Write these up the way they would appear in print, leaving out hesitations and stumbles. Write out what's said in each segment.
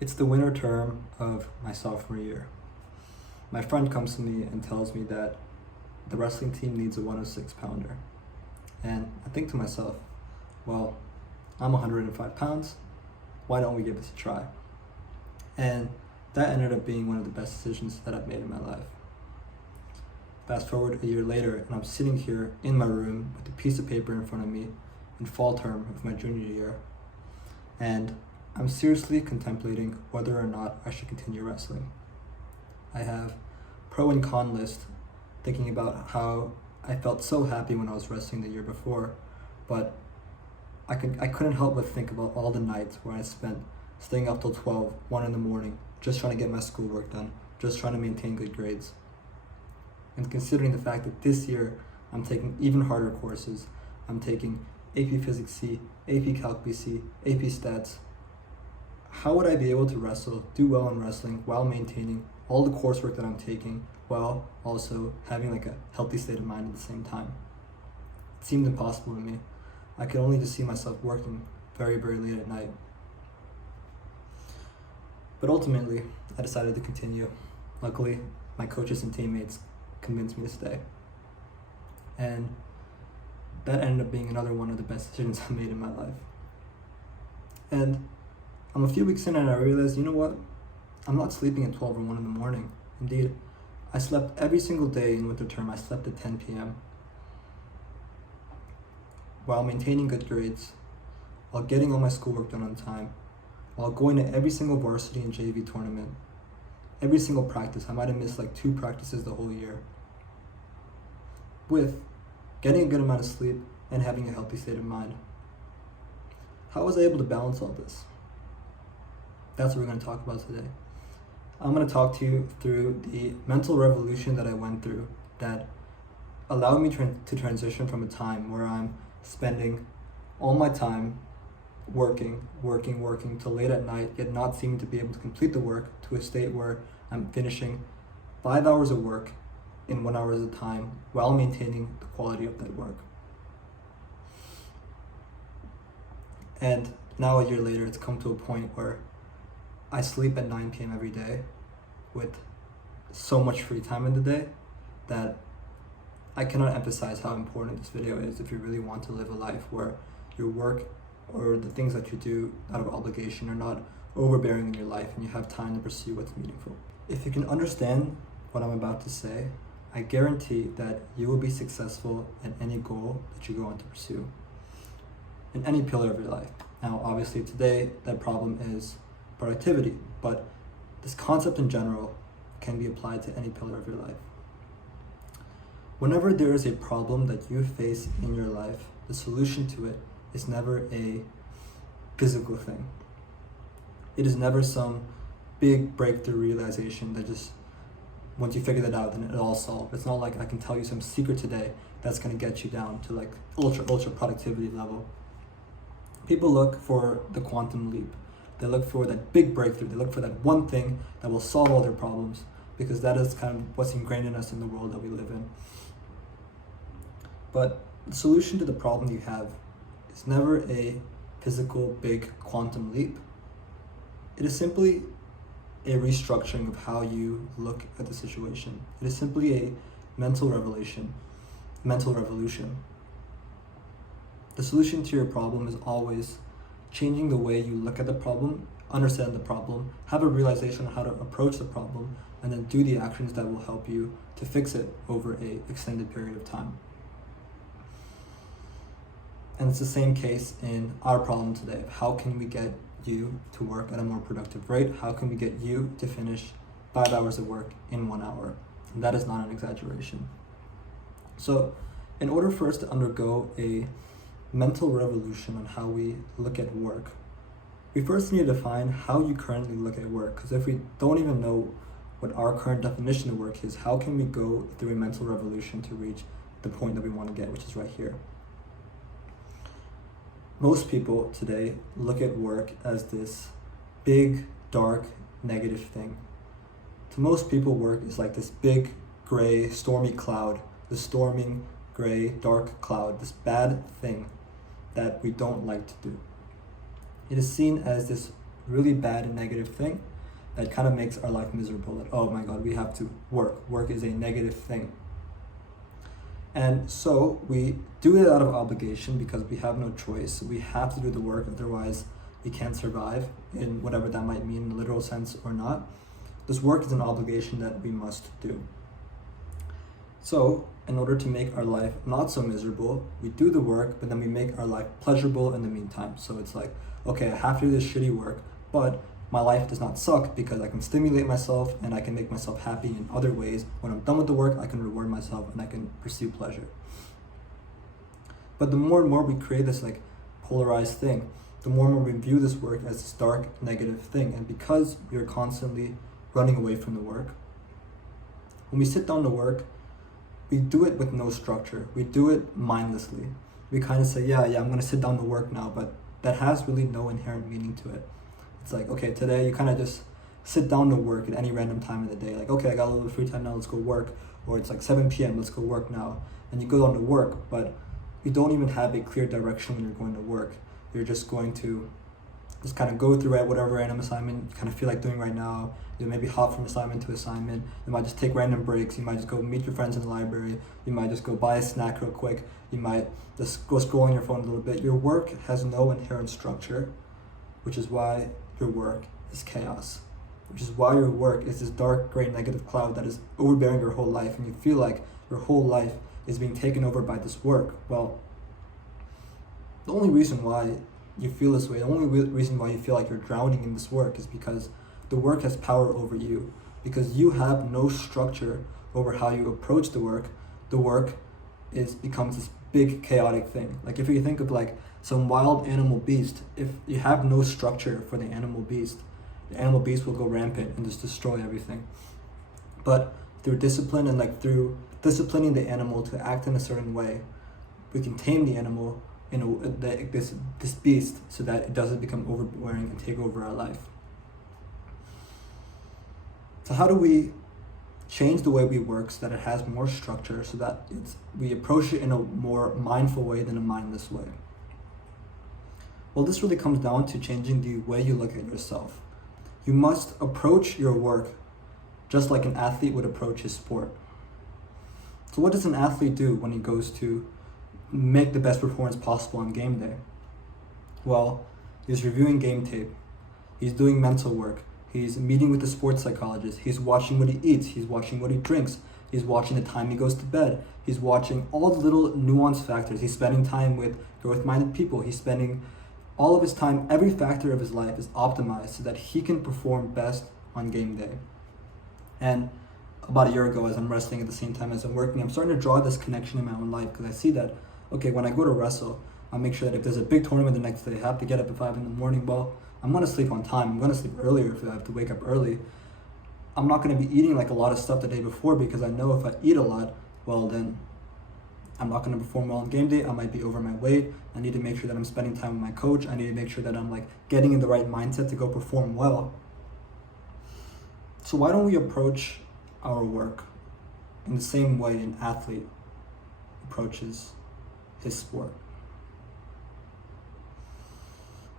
It's the winter term of my sophomore year. My friend comes to me and tells me that the wrestling team needs a 106 pounder. And I think to myself, well, I'm 105 pounds. Why don't we give this a try? And that ended up being one of the best decisions that I've made in my life. Fast forward a year later, and I'm sitting here in my room with a piece of paper in front of me in fall term of my junior year. And I'm seriously contemplating whether or not I should continue wrestling. I have pro and con list, thinking about how I felt so happy when I was wrestling the year before, but I couldn't help but think about all the nights where I spent staying up till 12, 1 in the morning, just trying to get my schoolwork done, just trying to maintain good grades. And considering the fact that this year I'm taking even harder courses, I'm taking AP Physics C, AP Calc BC, AP Stats, how would I be able to wrestle, do well in wrestling while maintaining all the coursework that I'm taking, while also having like a healthy state of mind at the same time? It seemed impossible to me. I could only just see myself working very, very late at night. But ultimately, I decided to continue. Luckily, my coaches and teammates convinced me to stay. And that ended up being another one of the best decisions I made in my life. And I'm a few weeks in and I realized, you know what? I'm not sleeping at 12 or 1 in the morning. Indeed, I slept every single day in winter term. I slept at 10 p.m. while maintaining good grades, while getting all my schoolwork done on time, while going to every single varsity and JV tournament, every single practice. I might have missed like 2 practices the whole year, with getting a good amount of sleep and having a healthy state of mind. How was I able to balance all this? That's what we're going to talk about today. I'm going to talk to you through the mental revolution that I went through that allowed me to transition from a time where I'm spending all my time working till late at night, yet not seeming to be able to complete the work, to a state where I'm finishing 5 hours of work in 1 hour at a time while maintaining the quality of that work. And now a year later, it's come to a point where I sleep at 9 p.m. every day with so much free time in the day that I cannot emphasize how important this video is if you really want to live a life where your work or the things that you do out of obligation are not overbearing in your life and you have time to pursue what's meaningful. If you can understand what I'm about to say, I guarantee that you will be successful in any goal that you go on to pursue, in any pillar of your life. Now, obviously today, that problem is productivity, but this concept in general can be applied to any pillar of your life. Whenever there is a problem that you face in your life, the solution to it is never a physical thing. It is never some big breakthrough realization that just, once you figure that out, then it's all solved. It's not like I can tell you some secret today that's going to get you down to like ultra productivity level. People look for the quantum leap. They look for that big breakthrough. They look for that one thing that will solve all their problems, because that is kind of what's ingrained in us in the world that we live in. But the solution to the problem you have is never a physical big quantum leap. It is simply a restructuring of how you look at the situation. It is simply a mental revolution. The solution to your problem is always changing the way you look at the problem, understand the problem, have a realization on how to approach the problem, and then do the actions that will help you to fix it over an extended period of time. And it's the same case in our problem today. How can we get you to work at a more productive rate? How can we get you to finish 5 hours of work in 1 hour? And that is not an exaggeration. So in order for us to undergo a mental revolution on how we look at work, we first need to define how you currently look at work. Because if we don't even know what our current definition of work is, how can we go through a mental revolution to reach the point that we want to get, which is right here? Most people today look at work as this big, dark, negative thing. To most people, work is like this big, gray, stormy cloud, the storming, gray, dark cloud, this bad thing that we don't like to do. It is seen as this really bad and negative thing that kind of makes our life miserable. That, oh my God, we have to work. Work is a negative thing. And so we do it out of obligation because we have no choice. We have to do the work, otherwise we can't survive, in whatever that might mean in a literal sense or not. This work is an obligation that we must do. So in order to make our life not so miserable, we do the work, but then we make our life pleasurable in the meantime. So it's like, okay, I have to do this shitty work, but my life does not suck because I can stimulate myself and I can make myself happy in other ways. When I'm done with the work, I can reward myself and I can pursue pleasure. But the more and more we create this like polarized thing, the more and more we view this work as this dark, negative thing. And because we are constantly running away from the work, when we sit down to work, we do it with no structure. We do it mindlessly. We kind of say, yeah, I'm gonna sit down to work now, but that has really no inherent meaning to it. It's like, okay, today you kind of just sit down to work at any random time of the day. Like, okay, I got a little bit of free time now, let's go work. Or it's like 7 p.m., let's go work now. And you go down to work, but you don't even have a clear direction when you're going to work. You're just going to just kind of go through it, whatever random assignment you kind of feel like doing right now. You maybe hop from assignment to assignment. You might just take random breaks. You might just go meet your friends in the library. You might just go buy a snack real quick. You might just go scroll on your phone a little bit. Your work has no inherent structure, which is why your work is chaos. Which is why your work is this dark, gray, negative cloud that is overbearing your whole life, and you feel like your whole life is being taken over by this work. Well, the only reason why you feel this way, the only reason why you feel like you're drowning in this work is because the work has power over you. Because you have no structure over how you approach the work becomes this big chaotic thing. Like if you think of like some wild animal beast, if you have no structure for the animal beast will go rampant and just destroy everything. But through discipline and like through disciplining the animal to act in a certain way, we can tame the animal in this beast so that it doesn't become overbearing and take over our life. So how do we change the way we work so that it has more structure, so that we approach it in a more mindful way than a mindless way? Well, this really comes down to changing the way you look at yourself. You must approach your work just like an athlete would approach his sport. So what does an athlete do when he goes to make the best performance possible on game day? Well, he's reviewing game tape. He's doing mental work. He's meeting with the sports psychologist. He's watching what he eats. He's watching what he drinks. He's watching the time he goes to bed. He's watching all the little nuanced factors. He's spending time with growth-minded people. He's spending all of his time, every factor of his life is optimized so that he can perform best on game day. And about a year ago, as I'm wrestling at the same time as I'm working, I'm starting to draw this connection in my own life, because I see that, okay, when I go to wrestle, I'll make sure that if there's a big tournament the next day, I have to get up at 5 in the morning. Well, I'm going to sleep on time. I'm going to sleep earlier if I have to wake up early. I'm not going to be eating like a lot of stuff the day before, because I know if I eat a lot, well then I'm not going to perform well on game day. I might be over my weight. I need to make sure that I'm spending time with my coach. I need to make sure that I'm like getting in the right mindset to go perform well. So why don't we approach our work in the same way an athlete approaches his sport?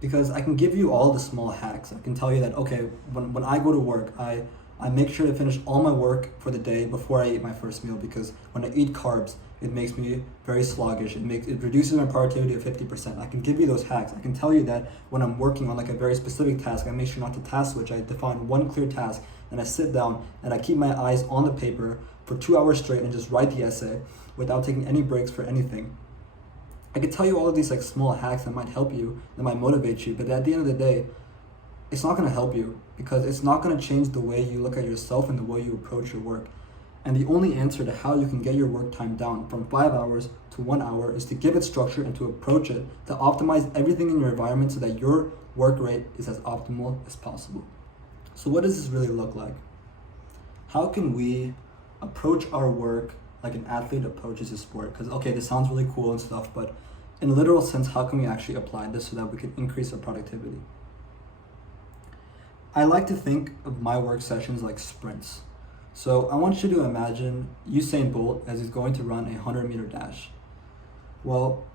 Because I can give you all the small hacks. I can tell you that, okay, when I go to work, I make sure to finish all my work for the day before I eat my first meal, because when I eat carbs, it makes me very sluggish. It reduces my productivity of 50%. I can give you those hacks. I can tell you that when I'm working on like a very specific task, I make sure not to task switch. I define one clear task and I sit down and I keep my eyes on the paper for 2 hours straight and just write the essay without taking any breaks for anything. I could tell you all of these like small hacks that might help you, that might motivate you, but at the end of the day, it's not going to help you, because it's not going to change the way you look at yourself and the way you approach your work. And the only answer to how you can get your work time down from 5 hours to 1 hour is to give it structure and to approach it, to optimize everything in your environment so that your work rate is as optimal as possible. So what does this really look like? How can we approach our work like an athlete approaches his sport? Because, okay, this sounds really cool and stuff, but in a literal sense, how can we actually apply this so that we can increase our productivity? I like to think of my work sessions like sprints. So I want you to imagine Usain Bolt as he's going to run a 100-meter dash. Well,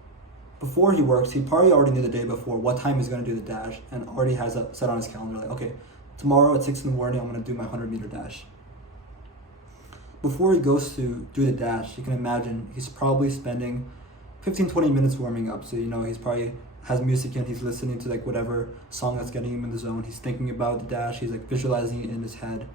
before he works, he probably already knew the day before what time he's going to do the dash and already has that set on his calendar. Like, okay, tomorrow at 6 in the morning, I'm going to do my 100-meter dash. Before he goes to do the dash, you can imagine he's probably spending 15-20 minutes warming up. So, he's probably has music in, he's listening to like whatever song that's getting him in the zone. He's thinking about the dash, he's like visualizing it in his head.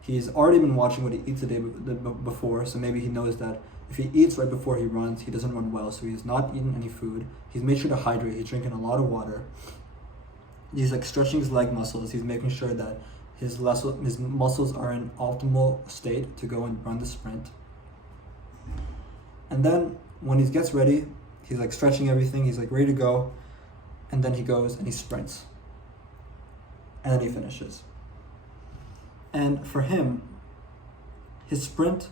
He's already been watching what he eats the day before, so maybe he knows that if he eats right before he runs, he doesn't run well, so he's not eating any food. He's made sure to hydrate, he's drinking a lot of water. He's like stretching his leg muscles, he's making sure that his muscles are in optimal state to go and run the sprint. And then when he gets ready, he's like stretching everything, he's like ready to go, and then he goes and he sprints. And then he finishes. And for him, his sprint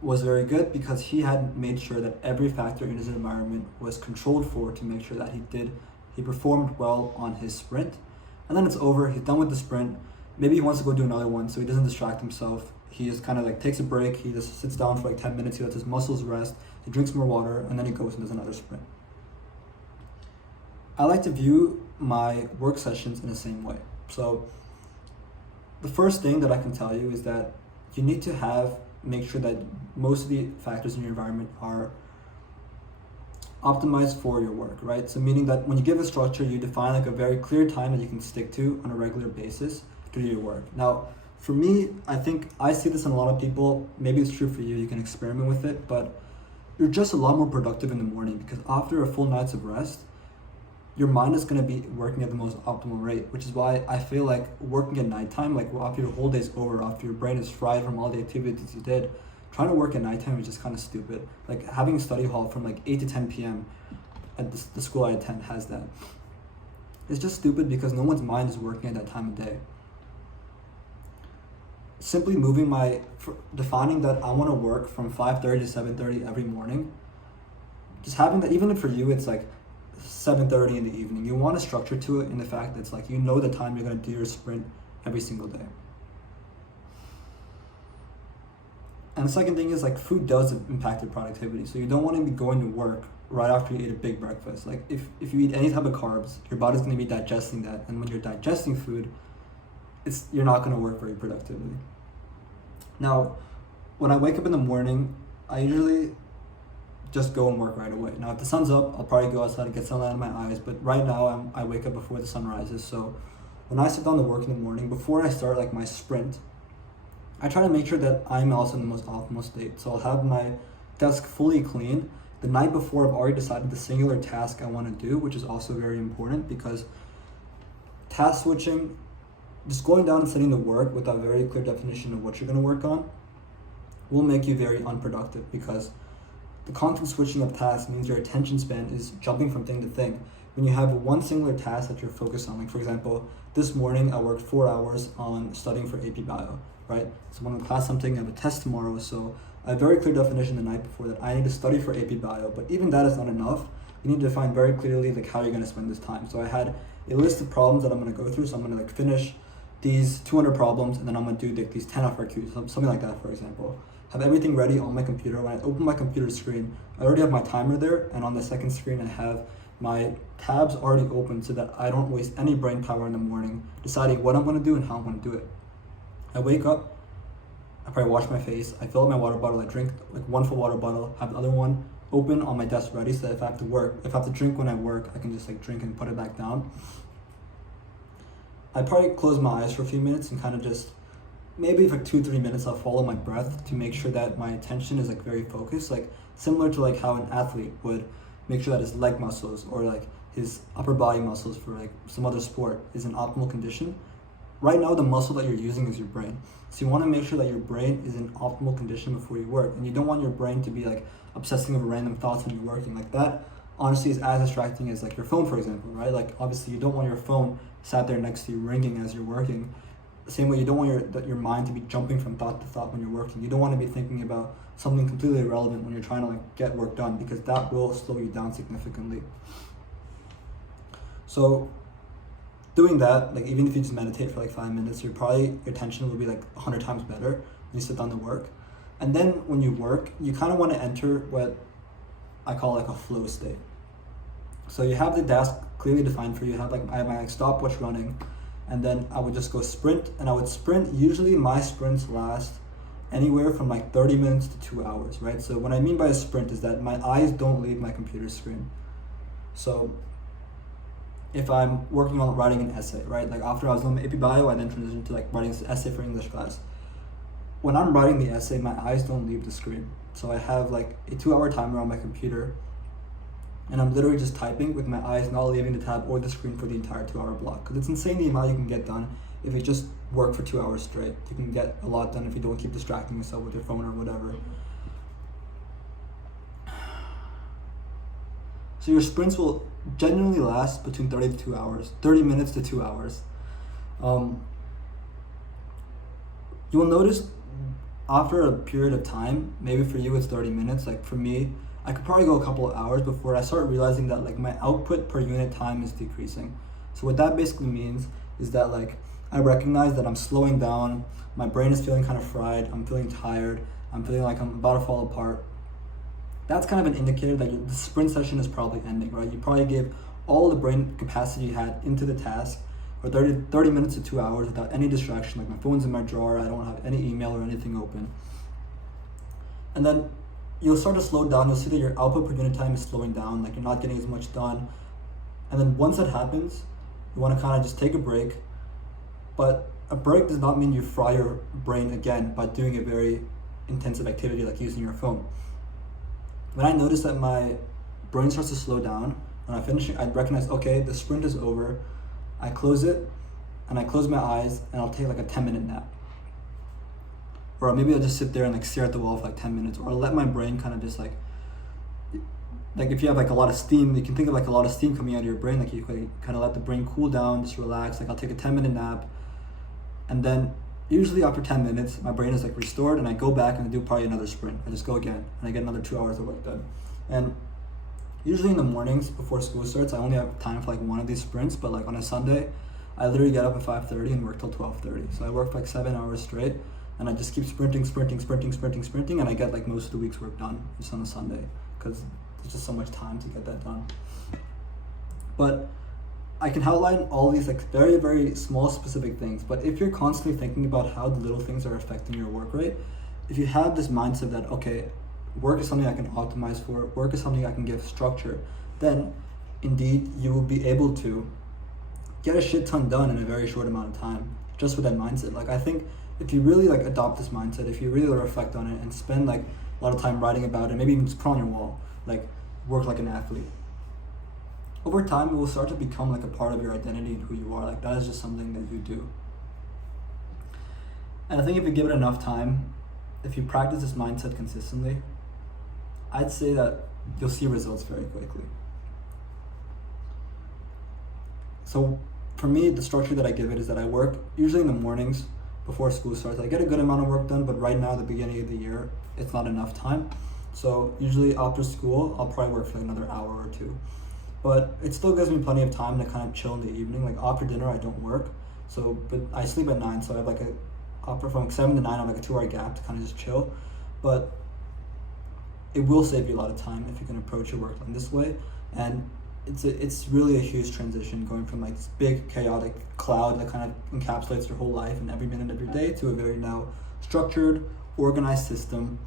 was very good because he had made sure that every factor in his environment was controlled for to make sure that he performed well on his sprint. And then it's over, he's done with the sprint. Maybe he wants to go do another one so he doesn't distract himself. He just kind of like takes a break, he just sits down for like 10 minutes, he lets his muscles rest, he drinks more water, and then he goes and does another sprint. I like to view my work sessions in the same way. So the first thing that I can tell you is that you need to make sure that most of the factors in your environment are optimized for your work, right? So meaning that when you give a structure, you define like a very clear time that you can stick to on a regular basis to do your work. Now, for me, I think I see this in a lot of people. Maybe it's true for you, you can experiment with it, but you're just a lot more productive in the morning because after a full night's of rest, your mind is going to be working at the most optimal rate, which is why I feel like working at nighttime, like after your whole day's over, after your brain is fried from all the activities you did, trying to work at nighttime is just kind of stupid. Like having a study hall from like 8 to 10 p.m. at the school I attend has that. It's just stupid because no one's mind is working at that time of day. Simply defining that I want to work from 5:30 to 7:30 every morning, just having that, even if for you it's like 7:30 in the evening, you want a structure to it in the fact that it's like the time you're going to do your sprint every single day. And the second thing is like food does impact your productivity, so you don't want to be going to work right after you eat a big breakfast. Like if you eat any type of carbs, your body's going to be digesting that, and when you're digesting food, you're not going to work very productively. Now, when I wake up in the morning, I usually just go and work right away. Now, if the sun's up, I'll probably go outside and get sunlight in my eyes, but right now I wake up before the sun rises. So when I sit down to work in the morning, before I start like my sprint, I try to make sure that I'm also in the most optimal state. So I'll have my desk fully clean. The night before, I've already decided the singular task I want to do, which is also very important because task switching, just going down and setting the work without a very clear definition of what you're going to work on will make you very unproductive because the constant switching of tasks means your attention span is jumping from thing to thing. When you have one singular task that you're focused on, like for example, this morning I worked 4 hours on studying for AP Bio, right? So when in class I'm taking, I have a test tomorrow, so I have very clear definition the night before that I need to study for AP Bio, but even that is not enough. You need to define very clearly like how you're going to spend this time. So I had a list of problems that I'm going to go through, so I'm going to like finish these 200 problems and then I'm going to do like these 10 FRQs, something like that, for example. Have everything ready on my computer. When I open my computer screen, I already have my timer there, and on the second screen I have my tabs already open so that I don't waste any brain power in the morning deciding what I'm going to do and how I'm going to do it. I wake up, I probably wash my face, I fill up my water bottle, I drink like one full water bottle, have the other one open on my desk ready so that if I have to drink when I work, I can just like drink and put it back down. I probably close my eyes for a few minutes and kind of just, maybe for 2-3 minutes, I'll follow my breath to make sure that my attention is like very focused, like similar to like how an athlete would make sure that his leg muscles or like his upper body muscles for like some other sport is in optimal condition. Right now, the muscle that you're using is your brain. So you want to make sure that your brain is in optimal condition before you work. And you don't want your brain to be like obsessing over random thoughts when you're working. Like that honestly is as distracting as like your phone, for example, right? Like obviously you don't want your phone sat there next to you ringing as you're working. The same way you don't want your mind to be jumping from thought to thought when you're working. You don't want to be thinking about something completely irrelevant when you're trying to like get work done because that will slow you down significantly. So doing that, like even if you just meditate for like 5 minutes, your attention will be like 100 times better when you sit down to work. And then when you work, you kind of want to enter what I call like a flow state. So you have the task clearly defined for you. You have like I have my like, stopwatch running, and then I would just go sprint, and I would sprint. Usually my sprints last anywhere from like 30 minutes to 2 hours, right? So what I mean by a sprint is that my eyes don't leave my computer screen. So if I'm working on writing an essay, right? Like after I was doing AP Bio, I then transitioned to like writing an essay for English class. When I'm writing the essay, my eyes don't leave the screen. So I have like a 2-hour timer on my computer, and I'm literally just typing with my eyes not leaving the tab or the screen for the entire 2-hour block. Because it's insane the amount you can get done if you just work for 2 hours straight. You can get a lot done if you don't keep distracting yourself with your phone or whatever. So your sprints will genuinely last between 30 minutes to 2 hours. You will notice after a period of time, maybe for you it's 30 minutes, like for me, I could probably go a couple of hours before I start realizing that like my output per unit time is decreasing. So what that basically means is that like I recognize that I'm slowing down, my brain is feeling kind of fried, I'm feeling tired, I'm feeling like I'm about to fall apart. That's kind of an indicator that the sprint session is probably ending, right? You probably gave all the brain capacity you had into the task for 30 minutes to 2 hours without any distraction, like my phone's in my drawer, I don't have any email or anything open. And then you'll start to slow down, you'll see that your output per unit time is slowing down, like you're not getting as much done. And then once that happens, you want to kind of just take a break. But a break does not mean you fry your brain again by doing a very intensive activity like using your phone. When I notice that my brain starts to slow down, when I finish it, I recognize, okay, the sprint is over. I close it, and I close my eyes, and I'll take like a 10-minute nap. Or maybe I'll just sit there and like stare at the wall for like 10 minutes, or I'll let my brain kind of just like if you have like a lot of steam, you can think of like a lot of steam coming out of your brain, like you kind of let the brain cool down, just relax. Like I'll take a 10-minute nap, and then usually after 10 minutes, my brain is like restored, and I go back and I do probably another sprint. I just go again, and I get another 2 hours of work done. And usually in the mornings before school starts, I only have time for like one of these sprints, but like on a Sunday, I literally get up at 5:30 and work till 12:30. So I work for like 7 hours straight, and I just keep sprinting, and I get like most of the week's work done just on a Sunday, because there's just so much time to get that done. But I can outline all these like very, very small specific things, but if you're constantly thinking about how the little things are affecting your work rate, if you have this mindset that, okay, work is something I can optimize for, work is something I can give structure, then indeed you will be able to get a shit ton done in a very short amount of time, just with that mindset. Like I think if you really like adopt this mindset, if you really reflect on it and spend like a lot of time writing about it, maybe even just put on your wall, like work like an athlete, over time it will start to become like a part of your identity and who you are. Like that is just something that you do. And I think if you give it enough time, if you practice this mindset consistently, I'd say that you'll see results very quickly. So for me, the structure that I give it is that I work usually in the mornings before school starts. I get a good amount of work done, but right now, at the beginning of the year, it's not enough time. So usually after school, I'll probably work for like another hour or two. But it still gives me plenty of time to kind of chill in the evening. Like after dinner, I don't work. So, but I sleep at 9, so I have like from 7 to 9, I have like a 2-hour gap to kind of just chill. But it will save you a lot of time if you can approach your work in this way. And it's really a huge transition going from like this big chaotic cloud that kind of encapsulates your whole life and every minute of your day to a very now structured, organized system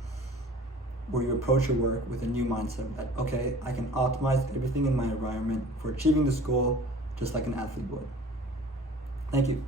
where you approach your work with a new mindset that, okay, I can optimize everything in my environment for achieving this goal just like an athlete would. Thank you.